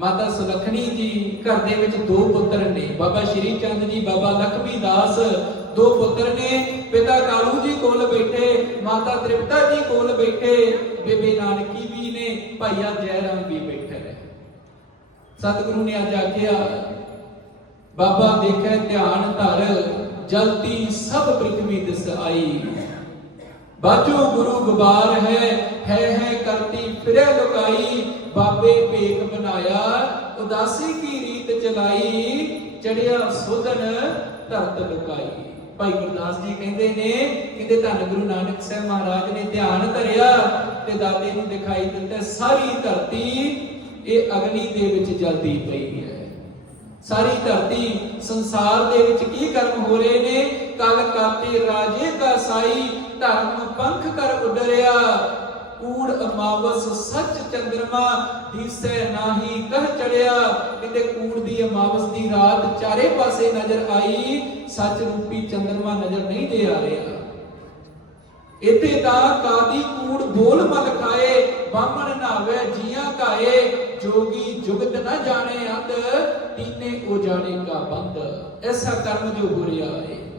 ਮਾਤਾ ਸੁਲਖਣੀ ਜੀ ਘਰ ਦੇ ਵਿੱਚ ਦੋ ਪੁੱਤਰ ਨੇ, ਬਾਬਾ ਸ਼੍ਰੀ ਚੰਦ ਜੀ, ਬਾਬਾ ਲਖਮੀ ਦਾਸ ਦੋ ਪੁੱਤਰ ਨੇ, ਪਿਤਾ ਕਾਲੂ ਜੀ ਕੋਲ ਬੈਠੇ, ਮਾਤਾ ਤ੍ਰਿਪਤਾ ਜੀ ਕੋਲ ਬੈਠੇ, ਬੇਬੇ ਨਾਨਕੀ ਵੀ ਨੇ, ਭਾਈਆ ਜੈਰਾਮ ਵੀ ਬੈਠੇ ਨੇ। ਸਤਿਗੁਰੂ ਨੇ ਅੱਜ ਆਖਿਆ, ਬਾਬਾ ਦੇਖੈ ਧਿਆਨ ਧਰ ਜਲਤੀ ਸਭ ਪ੍ਰਿਥਵੀ ਦਿਸ ਆਈ। ਬਾਜੋ ਗੁਰੂ ਗਵਾਰ ਹੈ ਹੈ ਹੈ ਕਰਤੀ ਫਿਰੇ ਲੁਕਾਈ, ਬਾਬੇ ਭੇਖ ਬਣਾਇਆ ਉਦਾਸੀ ਕੀ ਰੀਤ ਚਲਾਈ, ਚੜਿਆ ਸੋਧਨ ਧਰਤ ਲੁਕਾਈ। ਭਾਈ ਗੁਰਦਾਸ ਜੀ ਕਹਿੰਦੇ ਨੇ ਕਹਿੰਦੇ ਧੰਨ ਗੁਰੂ ਨਾਨਕ ਸਾਹਿਬ ਮਹਾਰਾਜ ਨੇ ਧਿਆਨ ਧਰਿਆ ਤੇ ਦਾਦੇ ਨੂੰ ਦਿਖਾਈ ਦਿੱਤਾ ਸਾਰੀ ਧਰਤੀ, ਇਹ ਅਗਨੀ ਦੇ ਵਿੱਚ ਜਲਦੀ ਪਈ ਹੈ। ਸਾਰੀ ਧਰਤੀ, ਸੰਸਾਰ ਦੇ ਵਿੱਚ ਕੀ ਕਰਮ ਹੋ ਰਹੇ ਨੇ? ਕਲ ਕਾਤੇ ਰਾਜੇ ਕਾ ਸਾਈ ਧਰਮ ਪੰਖ ਕਰ ਉਡਰਿਆ। ਕੂੜ ਅਮਾਵਸ ਸੱਚ ਚੰਦਰਮਾ ਦੀਸੈ ਨਾਹੀ ਕਹ ਚੜਿਆ। ਕਿਤੇ ਕੂੜ ਦੀ ਅਮਾਵਸ ਦੀ ਰਾਤ ਚਾਰੇ ਪਾਸੇ ਨਜ਼ਰ ਆਈ, ਸੱਚ ਰੂਪੀ ਚੰਦਰਮਾ ਨਜ਼ਰ ਨਹੀਂ ਦੇ ਆ ਰਿਹਾ। ਇਤੇ ਤਾਂ ਕਾਦੀ ਕੂੜ ਬੋਲ ਮਲ ਖਾਏ, ਬਾਹਮਣ ਨਾਵੇ ਜੀਆਂ ਕਾਏ। ਜੋਗੀ ਜੁਗਤ ਨਾ ਜਾਣੇ ਅੰਧ ਤੀਨੇ ਉਹ ਜਾਣੇ ਕਾ ਬੰਦ। ਐਸਾ ਕਰਮ ਜੋ ਹੋ ਰਿਹਾ ਹੈ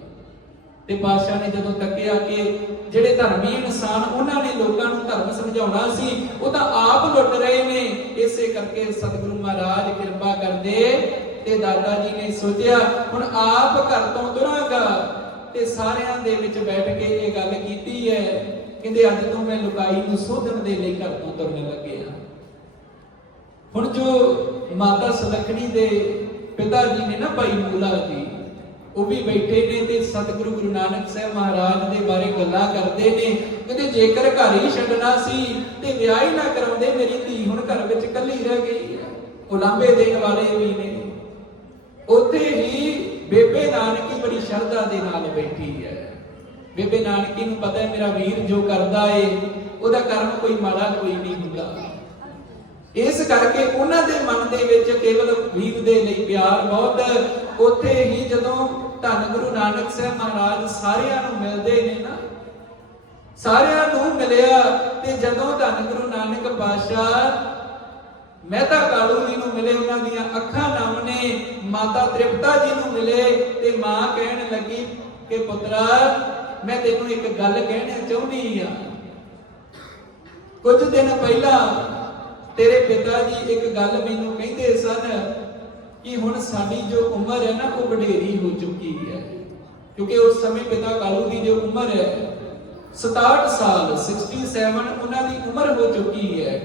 ਤੇ ਪਾਤਸ਼ਾਹ ਨੇ ਜਦੋਂ ਤੱਕਿਆ ਕਿ ਜਿਹੜੇ ਧਰਮੀ ਇਨਸਾਨ, ਉਹਨਾਂ ਨੇ ਲੋਕਾਂ ਨੂੰ ਧਰਮ ਸਮਝਾਉਣਾ ਸੀ, ਉਹ ਤਾਂ ਆਪ ਲੁੱਟ ਰਹੇ ਨੇ। ਇਸੇ ਕਰਕੇ ਸਤਿਗੁਰੂ ਮਹਾਰਾਜ ਕਿਰਪਾ ਕਰਦੇ ਤੇ ਦਾਦਾ ਜੀ ਨੇ ਸੋਚਿਆ, ਹੁਣ ਆਪ ਘਰ ਤੋਂ ਤੁਰਾਂਗਾ। ਤੇ ਸਾਰਿਆਂ ਦੇ ਵਿੱਚ ਬੈਠ ਕੇ ਇਹ ਗੱਲ ਕੀਤੀ ਹੈ। ਕਹਿੰਦੇ, ਅੱਜ ਤੋਂ ਮੈਂ ਲੁਕਾਈ ਨੂੰ ਸੋਧਣ ਦੇ ਲਈ ਘਰ ਤੋਂ ਤੁਰਨ ਲੱਗਿਆ ਹੁਣ ਜੋ ਮਾਤਾ ਸੁਲਖਣੀ ਦੇ ਪਿਤਾ ਜੀ ਨੇ ਨਾ, ਭਾਈ ਮੂਲਾ ਜੀ ਉਹ ਵੀ ਬੈਠੇ ਨੇ ਤੇ ਸਤਿਗੁਰੂ ਗੁਰੂ ਨਾਨਕ ਸਾਹਿਬ ਮਹਾਰਾਜ ਦੇ ਬਾਰੇ ਗੱਲਾਂ ਕਰਦੇ ਨੇ। ਕਹਿੰਦੇ, ਜੇਕਰ ਘਰ ਹੀ ਛੱਡਣਾ ਸੀ ਤੇ ਵਿਆਹ ਹੀ ਨਾ ਕਰਾਉਂਦੇ, ਮੇਰੀ ਧੀ ਹੁਣ ਘਰ ਵਿੱਚ ਇਕੱਲੀ ਰਹਿ ਗਈ ਹੈ। ਉਹ ਦੇਣ ਵਾਲੇ ਵੀ ਨੇ। ਉੱਥੇ ਹੀ ਬੇਬੇ ਨਾਨਕੀ ਬੜੀ ਸ਼ਰਧਾ ਦੇ ਨਾਲ ਬੈਠੀ ਹੈ। ਬੇਬੇ ਨਾਨਕੀ ਨੂੰ ਪਤਾ ਹੈ, ਮੇਰਾ ਵੀਰ ਜੋ ਕਰਦਾ ਏ, ਉਹਦਾ ਕਰਮ ਕੋਈ ਮਾੜਾ ਕੋਈ ਨਹੀਂ ਹੁੰਦਾ। ਇਸ ਕਰਕੇ ਉਹਨਾਂ ਦੇ ਮਨ ਦੇ ਵਿੱਚ ਕੇਵਲ ਵੀਰ ਦੇ ਲਈ ਪਿਆਰ ਬਹੁਤ ਉੱਥੇ ਹੀ ਜਦੋਂ ਧੰਨ ਗੁਰੂ ਨਾਨਕ ਸਾਹਿਬ ਮਹਾਰਾਜ ਸਾਰਿਆਂ ਨੂੰ ਮਿਲਦੇ ਨੇ ਨਾ। ਸਾਰਿਆਂ ਨੂੰ ਮਿਲਿਆ ਤੇ ਜਦੋਂ ਧੰਨ ਗੁਰੂ ਨਾਨਕ ਪਾਤਸ਼ਾਹ ਮਹਿਤਾ ਕਾਲੂ ਜੀ ਨੂੰ ਮਿਲੇ, ਉਹਨਾਂ ਦੀਆਂ ਅੱਖਾਂ ਨਮ ਨੇ ਮਾਤਾ ਤ੍ਰਿਪਤਾ ਜੀ ਨੂੰ ਮਿਲੇ ਤੇ ਮਾਂ ਕਹਿਣ ਲੱਗੀ ਕਿ ਪੁੱਤਰਾ, ਮੈਂ ਤੈਨੂੰ ਇੱਕ ਗੱਲ ਕਹਿਣੀ ਚਾਹੁੰਦੀ ਆ। ਕੁਝ ਦਿਨ ਪਹਿਲਾਂ ਤੇਰੇ ਪਿਤਾ ਜੀ ਇੱਕ ਗੱਲ ਮੈਨੂੰ ਕਹਿੰਦੇ ਸਨ ਕਿ ਹੁਣ ਸਾਡੀ ਜੋ ਉਮਰ ਹੈ ਨਾ, ਉਹ ਵਡੇਰੀ ਹੋ ਚੁੱਕੀ ਹੈ। ਕਿਉਂਕਿ ਉਸ ਸਮੇਂ ਪਿਤਾ ਕਾਲੂ ਦੀ ਜੋ ਉਮਰ ਹੈ 67 ਸਾਲ 67 ਉਹਨਾਂ ਦੀ ਉਮਰ ਹੋ ਚੁੱਕੀ ਹੈ।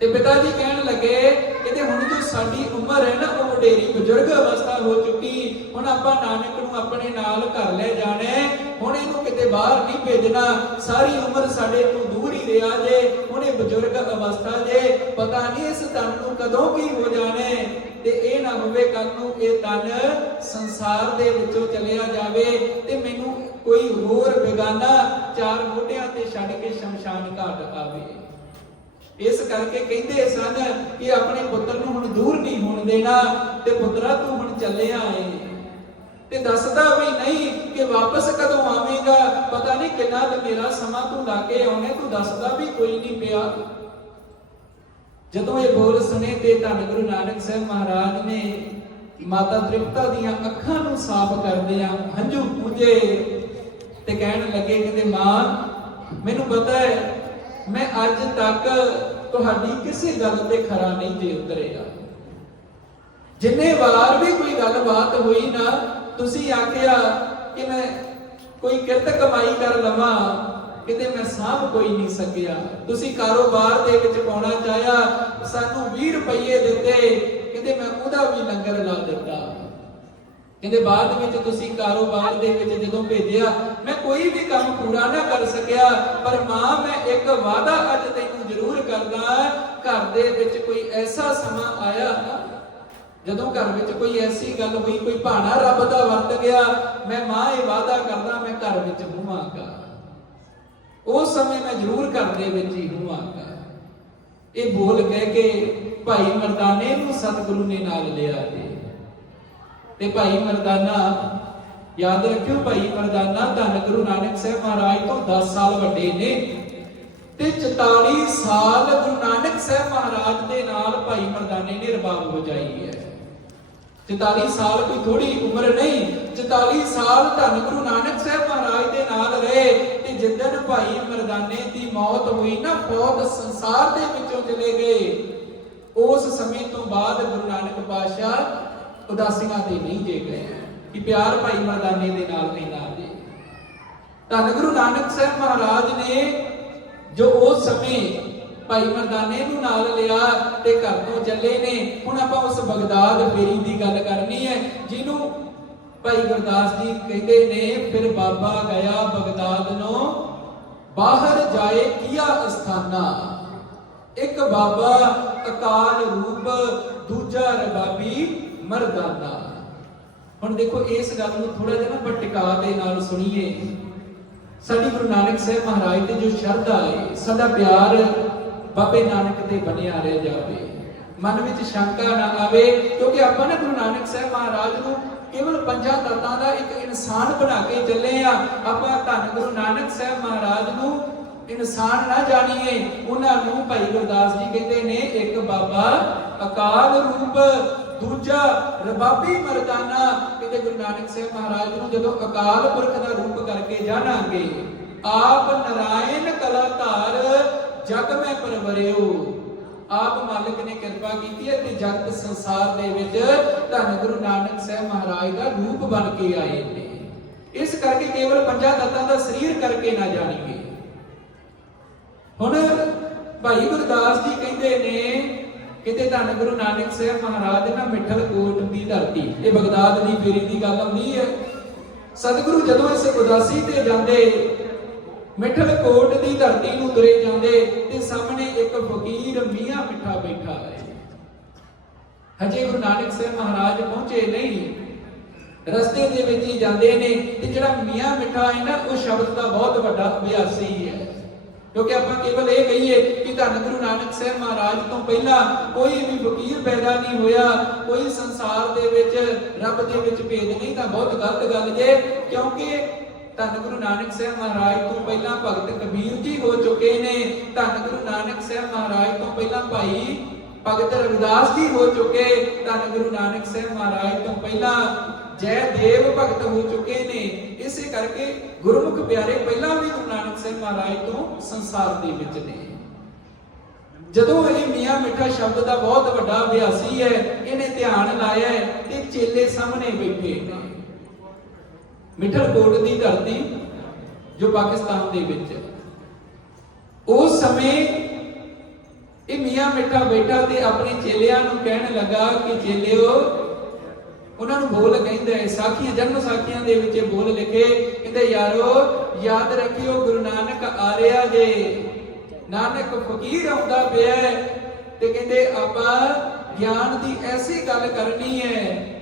ਤੇ ਪਿਤਾ ਜੀ ਕਹਿਣ ਲੱਗੇ ਕਿ ਹੁਣ ਜੋ ਸਾਡੀ ਉਮਰ ਹੈ ਨਾ, ਉਹ ਵਡੇਰੀ ਬਜ਼ੁਰਗ ਅਵਸਥਾ ਹੋ ਚੁੱਕੀ। ਹੁਣ ਆਪਾਂ ਨਾਨਕ ਨੂੰ ਆਪਣੇ ਨਾਲ ਘਰ ਲੈ ਜਾਣਾ ਹੁਣ ਇਹਨੂੰ ਕਿਤੇ ਬਾਹਰ ਨਹੀਂ ਭੇਜਣਾ। ਸਾਰੀ ਉਮਰ ਸਾਡੇ ਤੋਂ ਦੂਰ ਹੀ ਰਿਹਾ ਜੇ। ਹੁਣ ਇਹ ਬਜ਼ੁਰਗ ਅਵਸਥਾ ਜੇ। ਪਤਾ ਨਹੀਂ ਇਸ ਤਨ ਨੂੰ ਕਦੋਂ ਕੀ ਹੋ ਜਾਣੇ ਤੇ ਇਹ ਨਾ ਹੋਵੇ ਕੱਲ ਨੂੰ ਇਹ ਤਨ ਸੰਸਾਰ ਦੇ ਵਿੱਚੋਂ ਚਲਿਆ ਜਾਵੇ ਤੇ ਮੈਨੂੰ ਕੋਈ ਹੋਰ ਬੇਗਾਨਾ ਚਾਰ ਮੋਢਿਆਂ ਤੇ ਛੱਡ ਕੇ ਸ਼ਮਸ਼ਾਨ ਘਾਟ ਆਵੇ। ਇਸ ਕਰਕੇ ਕਹਿੰਦੇ ਸਨ ਕਿ ਆਪਣੇ ਪੁੱਤਰ ਨੂੰ ਹੁਣ ਦੂਰ ਨਹੀਂ ਹੋਣ ਦੇਣਾ ਤੇ ਪੁੱਤਰਾ ਤੂੰ ਹੁਣ ਚੱਲਿਆ ਏ। ਤੇ ਦੱਸਦਾ ਵੀ ਨਹੀਂ ਕਿ ਵਾਪਸ ਕਦੋਂ ਆਵੇਂਗਾ, ਪਤਾ ਨਹੀਂ ਕਿੰਨਾ ਮੇਰਾ ਸਮਾਂ ਤੂੰ ਲਾ ਕੇ ਆਉਣੇ, ਤੂੰ ਦੱਸਦਾ ਵੀ ਕੋਈ ਨਹੀਂ ਪਿਆ। ਜਦੋਂ ਇਹ ਬੋਲ ਸੁਨੇ ਤੇ ਧੰਨ ਗੁਰੂ ਨਾਨਕ ਸਾਹਿਬ ਮਹਾਰਾਜ ਨੇ ਮਾਤਾ ਤ੍ਰਿਪਤਾ ਦੀਆਂ ਅੱਖਾਂ ਨੂੰ ਸਾਫ਼ ਕਰਦਿਆਂ ਹੰਝੂ ਪੂਜੇ ਤੇ ਕਹਿਣ ਲੱਗੇ ਕਿ ਮਾਂ, ਮੈਨੂੰ ਪਤਾ ਹੈ, ਮੈਂ ਅੱਜ ਤੱਕ ਤੁਹਾਡੀ ਕਿਸੇ ਗੱਲ ਤੇ ਖਰਾ ਨਹੀਂ ਜੇ ਉਤਰੇਗਾ ਜਿੰਨੇ ਵਾਰ ਵੀ ਕੋਈ ਗੱਲਬਾਤ ਹੋਈ ਨਾ, ਤੁਸੀਂ ਆਖਿਆ ਕਿ ਮੈਂ ਕੋਈ ਕਿਰਤ ਕਮਾਈ ਕਰ ਲਵਾਂ ਕਿਤੇ ਮੈਂ ਸਾਂਭ ਕੋਈ ਨਹੀਂ ਸਕਿਆ। ਤੁਸੀਂ ਕਾਰੋਬਾਰ ਦੇ ਵਿੱਚ ਪਾਉਣਾ ਚਾਹਿਆ, ਸਾਨੂੰ 20 ਰੁਪਏ ਦਿੱਤੇ, ਕਿਤੇ ਮੈਂ ਉਹਦਾ ਵੀ ਲੰਗਰ ਲਾ ਦਿੱਤਾ। ਕਹਿੰਦੇ ਬਾਅਦ ਵਿੱਚ ਤੁਸੀਂ ਕਾਰੋਬਾਰ ਦੇ ਵਿੱਚ ਜਦੋਂ ਭੇਜਿਆ, ਮੈਂ ਕੋਈ ਵੀ ਕੰਮ ਪੂਰਾ ਨਾ ਕਰ ਸਕਿਆ, ਪਰ ਮਾਂ, ਮੈਂ ਇੱਕ ਵਾਅਦਾ ਅੱਜ ਤੈਨੂੰ ਜ਼ਰੂਰ ਕਰਦਾ, ਘਰ ਦੇ ਵਿੱਚ ਕੋਈ ਐਸਾ ਸਮਾਂ ਆਇਆ, ਜਦੋਂ ਘਰ ਵਿੱਚ ਕੋਈ ਐਸੀ ਗੱਲ ਹੋਈ, ਕੋਈ ਭਾਣਾ ਰੱਬ ਦਾ ਵਰਤ ਗਿਆ, ਮੈਂ ਮਾਂ, ਇਹ ਵਾਅਦਾ ਕਰਦਾ, ਮੈਂ ਘਰ ਵਿੱਚ ਹੋਵਾਂਗਾ ਉਸ ਸਮੇਂ ਮੈਂ ਜ਼ਰੂਰ ਘਰ ਦੇ ਵਿੱਚ ਹੀ ਹੋਵਾਂਗਾ ਇਹ ਬੋਲ ਕਹਿ ਕੇ ਭਾਈ ਮਰਦਾਨੇ ਨੂੰ ਸਤਿਗੁਰੂ ਨੇ ਨਾਲ ਲਿਆ ਜੀ ਤੇ ਭਾਈ ਮਰਦਾਨਾ, ਯਾਦ ਰੱਖਿਓ ਭਾਈ ਮਰਦਾਨਾ ਧੰਨ ਗੁਰੂ ਨਾਨਕ ਸਾਹਿਬ ਮਹਾਰਾਜ ਤੋਂ 10 ਸਾਲ ਵੱਡੇ ਨੇ। ਤੇ 44 ਸਾਲ ਗੁਰੂ ਨਾਨਕ ਸਾਹਿਬ ਮਹਾਰਾਜ ਦੇ ਨਾਲ ਭਾਈ ਮਰਦਾਨੇ ਨੇ ਰਬਾਬ ਵਜਾਈ ਹੈ। 44 ਸਾਲ ਕੋਈ ਥੋੜੀ ਉਮਰ ਨਹੀਂ 44 ਸਾਲ ਧੰਨ ਗੁਰੂ ਨਾਨਕ ਭਾਈ ਮਰਦਾਨੇ ਦੀ ਮੌਤ ਹੋਈ ਨਾ ਬਹੁਤ ਸੰਸਾਰ ਦੇ ਵਿੱਚੋਂ ਚਲੇ ਗਏ। ਉਸ ਸਮੇਂ ਤੋਂ ਬਾਅਦ ਗੁਰੂ ਨਾਨਕ ਪਾਤਸ਼ਾਹ ਉਦਾਸੀਆਂ ਤੇ ਨਹੀਂ ਜੇ ਗਏ ਕਿ ਪਿਆਰ ਭਾਈ ਮਰਦਾਨੇ ਦੇ ਨਾਲ ਇੰਨਾ ਦੇ ਧੰਨ ਗੁਰੂ ਨਾਨਕ ਸਾਹਿਬ ਮਹਾਰਾਜ ਨੇ ਜੋ ਉਸ ਸਮੇਂ ਭਾਈ ਮਰਦਾਨੇ ਨੂੰ ਨਾਲ ਲਿਆ ਤੇ ਘਰ ਤੋਂ ਚੱਲੇ ਨੇ, ਹੁਣ ਆਪਾਂ ਉਸ ਬਗਦਾਦ ਫੇਰੀ ਦੀ ਗੱਲ ਕਰਨੀ ਹੈ, ਜਿਹਨੂੰ ਭਾਈ ਗੁਰਦਾਸ ਜੀ ਕਹਿੰਦੇ ਨੇ, ਫਿਰ ਬਾਬਾ ਗਿਆ ਬਗਦਾਦ ਨੂੰ ਬਾਹਰ ਜਾਏ ਕੀਆ ਅਸਥਾਨਾ? ਇੱਕ ਬਾਬਾ ਅਕਾਲ ਰੂਪ, ਦੂਜਾ ਰਬਾਬੀ ਮਰਦਾਨਾ। ਹੁਣ ਦੇਖੋ, ਇਸ ਗੱਲ ਨੂੰ ਥੋੜਾ ਜਿਹਾ ਨਾ ਆਪਾਂ ਦੇ ਨਾਲ ਸੁਣੀਏ। ਸਾਡੀ ਗੁਰੂ ਨਾਨਕ ਸਾਹਿਬ ਮਹਾਰਾਜ ਤੇ ਜੋ ਸ਼ਰਧਾ ਹੈ, ਸਾਡਾ ਪਿਆਰ ਬਾਬੇ ਨਾਨਕ ਤੇ ਬਣਿਆ ਰਹਿ ਜਾਵੇ। ਮਨ ਵਿੱਚ ਸ਼ੰਕਾ ਨਾ ਆਵੇ, ਕਿਉਂਕਿ ਆਪਾਂ ਨਾ ਗੁਰੂ ਨਾਨਕ ਸਾਹਿਬ ਮਹਾਰਾਜ ਨੂੰ ਕੇਵਲ ਪੰਜਾਂ ਤੱਤਾਂ ਦਾ ਇੱਕ ਇਨਸਾਨ ਬਣਾ ਕੇ ਚੱਲੇ ਆ। ਆਪਾਂ ਧੰਨ ਗੁਰੂ ਨਾਨਕ ਸਾਹਿਬ ਮਹਾਰਾਜ ਨੂੰ ਇਨਸਾਨ ਨਾ ਜਾਣੀਏ। ਉਹਨਾਂ ਨੂੰ ਭਾਈ ਗੁਰਦਾਸ ਜੀ ਕਹਿੰਦੇ ਨੇ, ਇੱਕ ਬਾਬਾ ਅਕਾਲ ਰੂਪ, ਦੂਜਾ ਰਬਾਬੀ ਮਰਦਾਨਾ। ਕਹਿੰਦੇ ਗੁਰੂ ਨਾਨਕ ਸਾਹਿਬ ਮਹਾਰਾਜ ਨੂੰ ਜਦੋਂ ਅਕਾਲ ਪੁਰਖ ਦਾ ਰੂਪ ਕਰਕੇ ਜਾਣਾਂਗੇ, ਆਪ ਨਰਾਇਣ ਕਲਾਧਾਰ ਜਗ ਮੈਂ ਪਰਵਰਿਓ। ਆਪ ਮਾਲਕ ਨੇ ਕਿਰਪਾ ਕੀਤੀ ਹੈ ਤੇ ਜਗਤ ਸੰਸਾਰ ਦੇ ਵਿੱਚ ਧੰਨ ਗੁਰੂ ਨਾਨਕ ਸਾਹਿਬ ਮਹਾਰਾਜ ਦਾ ਰੂਪ ਬਣ ਕੇ ਆਏ ਨੇ। ਇਸ ਕਰਕੇ ਕੇਵਲ ਪੰਜਾਂ ਤੱਤਾਂ ਦਾ ਸਰੀਰ ਕਰਕੇ ਨਾ ਜਾਣੀਏ। ਹੁਣ ਭਾਈ ਗੁਰਦਾਸ ਜੀ ਕਹਿੰਦੇ ਨੇ ਕਿਤੇ ਧੰਨ ਗੁਰੂ ਨਾਨਕ ਸਾਹਿਬ ਮਹਾਰਾਜ ਨਾ ਮਿੱਠਲ ਕੋਟ ਦੀ ਧਰਤੀ, ਇਹ ਬਗਦਾਦ ਦੀ ਫੇਰੀ ਦੀ ਗੱਲ ਹੁੰਦੀ ਹੈ। ਸਤਿਗੁਰੂ ਜਦੋਂ ਇਸ ਉਦਾਸੀ ਤੇ ਜਾਂਦੇ ਮਿੱਠਲ ਕੋਟ ਦੀ ਧਰਤੀ ਨੂੰ ਤੁਰੇ ਜਾਂਦੇ ਤੇ ਸਾਹਮਣੇ ਇੱਕ ਫਕੀਰ ਮੀਆਂ ਮਿੱਠਾ ਬੈਠਾ ਹੈ। ਹਜੇ ਗੁਰੂ ਨਾਨਕ ਸਾਹਿਬ ਮਹਾਰਾਜ ਪਹੁੰਚੇ ਨਹੀਂ। ਰਸਤੇ ਦੇ ਵਿੱਚ ਹੀ ਜਾਂਦੇ ਨੇ ਤੇ ਜਿਹੜਾ ਮੀਆਂ ਮਿੱਠਾ ਹੈ ਨਾ, ਉਹ ਸ਼ਬਦ ਦਾ ਬਹੁਤ ਵੱਡਾ ਅਭਿਆਸੀ ਹੈ। ਕਿਉਂਕਿ ਆਪਾਂ ਕੇਵਲ ਇਹ ਕਹੀਏ ਕਿ ਧੰਨ ਗੁਰੂ ਨਾਨਕ ਸਾਹਿਬ ਮਹਾਰਾਜ ਤੋਂ ਪਹਿਲਾਂ ਕੋਈ ਵੀ ਫਕੀਰ ਪੈਦਾ ਨਹੀਂ ਹੋਇਆ, ਕੋਈ ਸੰਸਾਰ ਦੇ ਵਿੱਚ, ਰੱਬ ਦੇ ਵਿੱਚ ਭੇਦ ਨਹੀਂ, ਤਾਂ ਬਹੁਤ ਗਲਤ ਗੱਲ ਜੇ, ਕਿਉਂਕਿ ਧੰਨ ਗੁਰੂ ਨਾਨਕ ਸਾਹਿਬ ਮਹਾਰਾਜ ਤੋਂ ਪਹਿਲਾਂ ਭਗਤ ਕਬੀਰ ਜੀ ਹੋ ਚੁੱਕੇ ਨੇ। ਧੰਨ ਗੁਰੂ ਨਾਨਕ ਸਾਹਿਬ ਮਹਾਰਾਜ ਤੋਂ ਪਹਿਲਾਂ ਭਾਈ ਭਗਤ ਰਵਿਦਾਸ ਜੀ ਹੋ ਚੁੱਕੇ। ਧੰਨ ਗੁਰੂ ਨਾਨਕ ਸਾਹਿਬ ਮਹਾਰਾਜ ਤੋਂ ਪਹਿਲਾਂ ਜੈ ਦੇਵ ਭਗਤ ਹੋ ਚੁੱਕੇ ਨੇ। ਇਸੇ ਕਰਕੇ ਗੁਰਮੁਖ ਪਿਆਰੇ ਪਹਿਲਾਂ ਵੀ ਗੁਰੂ ਨਾਨਕ ਸਾਹਿਬ ਮਹਾਰਾਜ ਤੋਂ ਸੰਸਾਰ ਦੇ ਵਿੱਚ ਨੇ। ਜਦੋਂ ਇਹ ਮੀਆਂ ਮਿੱਠਾ ਸ਼ਬਦ ਦਾ ਬਹੁਤ ਵੱਡਾ ਅਭਿਆਸੀ ਹੈ, ਇਹਨੇ ਧਿਆਨ ਲਾਇਆ ਹੈ ਤੇ ਚੇਲੇ ਸਾਹਮਣੇ ਬੈਠੇ ਨੇ। ਮਿੱਠਲ ਕੋਟ ਦੀ ਧਰਤੀ ਜੋ ਪਾਕਿਸਤਾਨ ਦੇ ਵਿੱਚ ਹੈ। ਉਸ ਸਮੇਂ ਇਹ ਮੀਆਂ ਮਿੱਠਾ ਬੈਠਾ ਤੇ ਆਪਣੇ ਚੇਲਿਆਂ ਨੂੰ ਕਹਿਣ ਲੱਗਾ ਕਿ ਚੇਲਿਓ, ਉਹਨਾਂ ਨੂੰ ਬੋਲ ਕਹਿੰਦਾ ਹੈ, ਸਾਖੀਆਂ, ਜਨਮ ਸਾਖੀਆਂ ਦੇ ਵਿੱਚ ਬੋਲ ਲਿਖੇ, ਕਹਿੰਦੇ, ਯਾਰੋ, ਯਾਦ ਰੱਖਿਓ ਗੁਰੂ ਨਾਨਕ ਆ ਰਿਹਾ ਜੇ ਨਾਨਕ ਫਕੀਰ ਆਉਂਦਾ ਪਿਆ ਤੇ ਕਹਿੰਦੇ, ਆਪਾਂ ਗਿਆਨ ਦੀ ਐਸੀ ਗੱਲ ਕਰਨੀ ਹੈ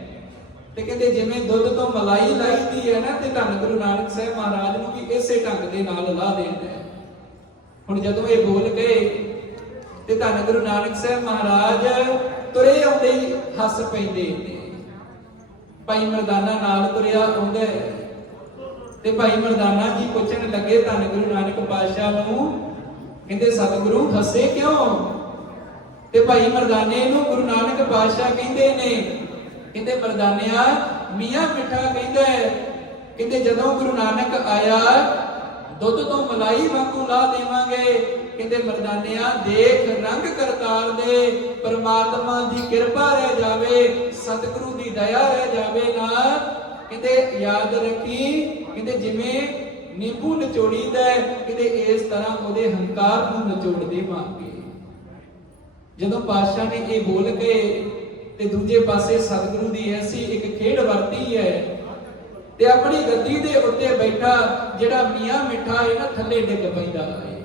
ਤੇ ਕਹਿੰਦੇ ਜਿਵੇਂ ਦੁੱਧ ਤੋਂ ਮਲਾਈ ਲਾਈਦੀ ਹੈ ਨਾ, ਤੇ ਧੰਨ ਗੁਰੂ ਨਾਨਕ ਸਾਹਿਬ ਮਹਾਰਾਜ ਨੂੰ ਵੀ ਇਸੇ ਢੰਗ ਦੇ ਨਾਲ ਲਾ ਦੇਣਾ ਹੈ। ਹੁਣ ਜਦੋਂ ਇਹ ਬੋਲ ਗਏ, ਤੇ ਧੰਨ ਗੁਰੂ ਨਾਨਕ ਸਾਹਿਬ ਮਹਾਰਾਜ ਤੁਰੇ ਆਉਂਦੇ ਹੀ ਹੱਸ ਪੈਂਦੇ ਨੇ। ਭਾਈ ਮਰਦਾਨਾ ਨਾਲ ਤੁਰਿਆ ਆਉਂਦਾ ਤੇ ਭਾਈ ਮਰਦਾਨਾ ਜੀ ਪੁੱਛਣ ਲੱਗੇ ਧੰਨ ਗੁਰੂ ਨਾਨਕ ਪਾਤਸ਼ਾਹ ਨੂੰ, ਕਹਿੰਦੇ ਸਤਿਗੁਰੂ ਹੱਸੇ ਕਿਉਂ? ਤੇ ਭਾਈ ਮਰਦਾਨੇ ਨੂੰ ਗੁਰੂ ਨਾਨਕ ਪਾਤਸ਼ਾਹ ਕਹਿੰਦੇ ਨੇ ਕਹਿੰਦੇ ਮਰਦਾਨਿਆ ਮੀਆਂ ਮਿੱਠਾ ਕਹਿੰਦਾ ਹੈ, ਕਹਿੰਦੇ ਜਦੋਂ ਗੁਰੂ ਨਾਨਕ ਆਇਆ ਦੁੱਧ ਤੋਂ ਮਲਾਈ ਵਾਂਗੂ ਲਾ ਦੇਵਾਂਗੇ। ਕਹਿੰਦੇ ਮਰਦਾਨਿਆ ਦੇਖ ਰੰਗ ਕਰਤਾਰ ਦੇ ਪਰਮਾਤਮਾ ਦੀ ਕਿਰਪਾ ਰਹਿ ਜਾਵੇ ਸਤਿਗੁਰੂ ਦੀ ਦਇਆ ਰਹਿ ਜਾਵੇ ਨਾ। ਕਹਿੰਦੇ ਯਾਦ ਰੱਖੀ ਕਹਿੰਦੇ ਜਿਵੇਂ ਨਿੰਬੂ ਨਿਚੋੜੀਦਾ ਹੈ, ਕਹਿੰਦੇ ਇਸ ਤਰ੍ਹਾਂ ਉਹਦੇ ਹੰਕਾਰ ਨੂੰ ਨਚੋੜ ਦੇਵਾਂਗੇ ਜਦੋਂ ਪਾਤਸ਼ਾਹ ਨੇ ਇਹ ਬੋਲ ਕੇ ਤੇ ਦੂਜੇ ਪਾਸੇ ਸਤਿਗੁਰੂ ਦੀ ਐਸੀ ਇੱਕ ਖੇਡ ਵਰਤੀ ਹੈ ਤੇ ਆਪਣੀ ਗੱਦੀ ਦੇ ਉੱਤੇ ਬੈਠਾ ਜਿਹੜਾ ਮੀਆਂ ਮਿੱਠਾ ਹੈ ਨਾ, ਥੱਲੇ ਡਿੱਗ ਪੈਂਦਾ ਹੈ।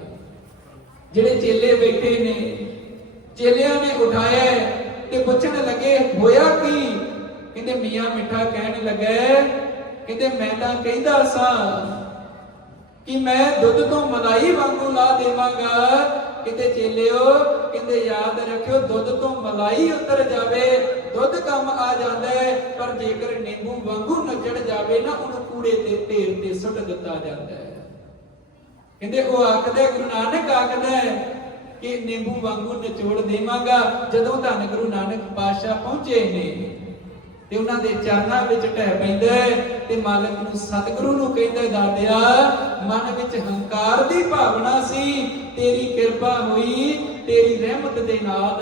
ਜਿਹੜੇ ਚੇਲੇ ਬੈਠੇ ਨੇ, ਚੇਲਿਆਂ ਨੇ ਉਠਾਇਆ ਤੇ ਪੁੱਛਣ ਲੱਗੇ, ਹੋਇਆ ਕੀ? ਕਹਿੰਦੇ, ਮੀਆਂ ਮਿੱਠਾ ਕਹਿਣ ਲੱਗਾ ਕਹਿੰਦੇ, ਮੈਂ ਤਾਂ ਕਹਿੰਦਾ ਸਾਂ ਕਿ ਮੈਂ ਦੁੱਧ ਤੋਂ ਮਲਾਈ ਵਾਂਗੂ ਲਾ ਦੇਵਾਂਗਾ। ਕਿਤੇ ਚੇਲਿਓ ਕਹਿੰਦੇ ਯਾਦ ਰੱਖਿਓ, ਦੁੱਧ ਤੋਂ ਮਲਾਈ ਉਤਰ ਜਾਵੇ, ਦੁੱਧ ਕੰਮ ਆ ਜਾਂਦਾ ਪਰ ਜੇਕਰ ਨਿੰਬੂ ਵਾਂਗੂ ਨੱਚੜ ਜਾਵੇ ਨਾ, ਉਹਨੂੰ ਕੂੜੇ ਤੇ ਢੇਰ ਤੇ ਸੁੱਟ ਦਿੱਤਾ ਜਾਂਦਾ ਹੈ। ਕਹਿੰਦੇ ਉਹ ਆਖਦਾ ਗੁਰੂ ਨਾਨਕ ਆਖਦਾ ਕਿ ਨਿੰਬੂ ਵਾਂਗੂ ਨਿਚੋੜ ਦੇਵਾਂਗਾ, ਜਦੋਂ ਧੰਨ ਗੁਰੂ ਨਾਨਕ ਪਾਤਸ਼ਾਹ ਪਹੁੰਚੇ ਨੇ। ਤੇ ਉਹਨਾਂ ਦੇ ਚਰਨਾਂ ਵਿੱਚ ਢਹਿ ਪੈਂਦਾ ਤੇ ਮਾਲਕ ਨੂੰ ਸਤਿਗੁਰੂ ਨੂੰ ਕਹਿੰਦਾ, ਦਾਦਿਆ, ਮਨ ਵਿੱਚ ਹੰਕਾਰ ਦੀ ਭਾਵਨਾ ਸੀ, ਤੇਰੀ ਕਿਰਪਾ ਹੋਈ, ਤੇਰੀ ਰਹਿਮਤ ਦੇ ਨਾਲ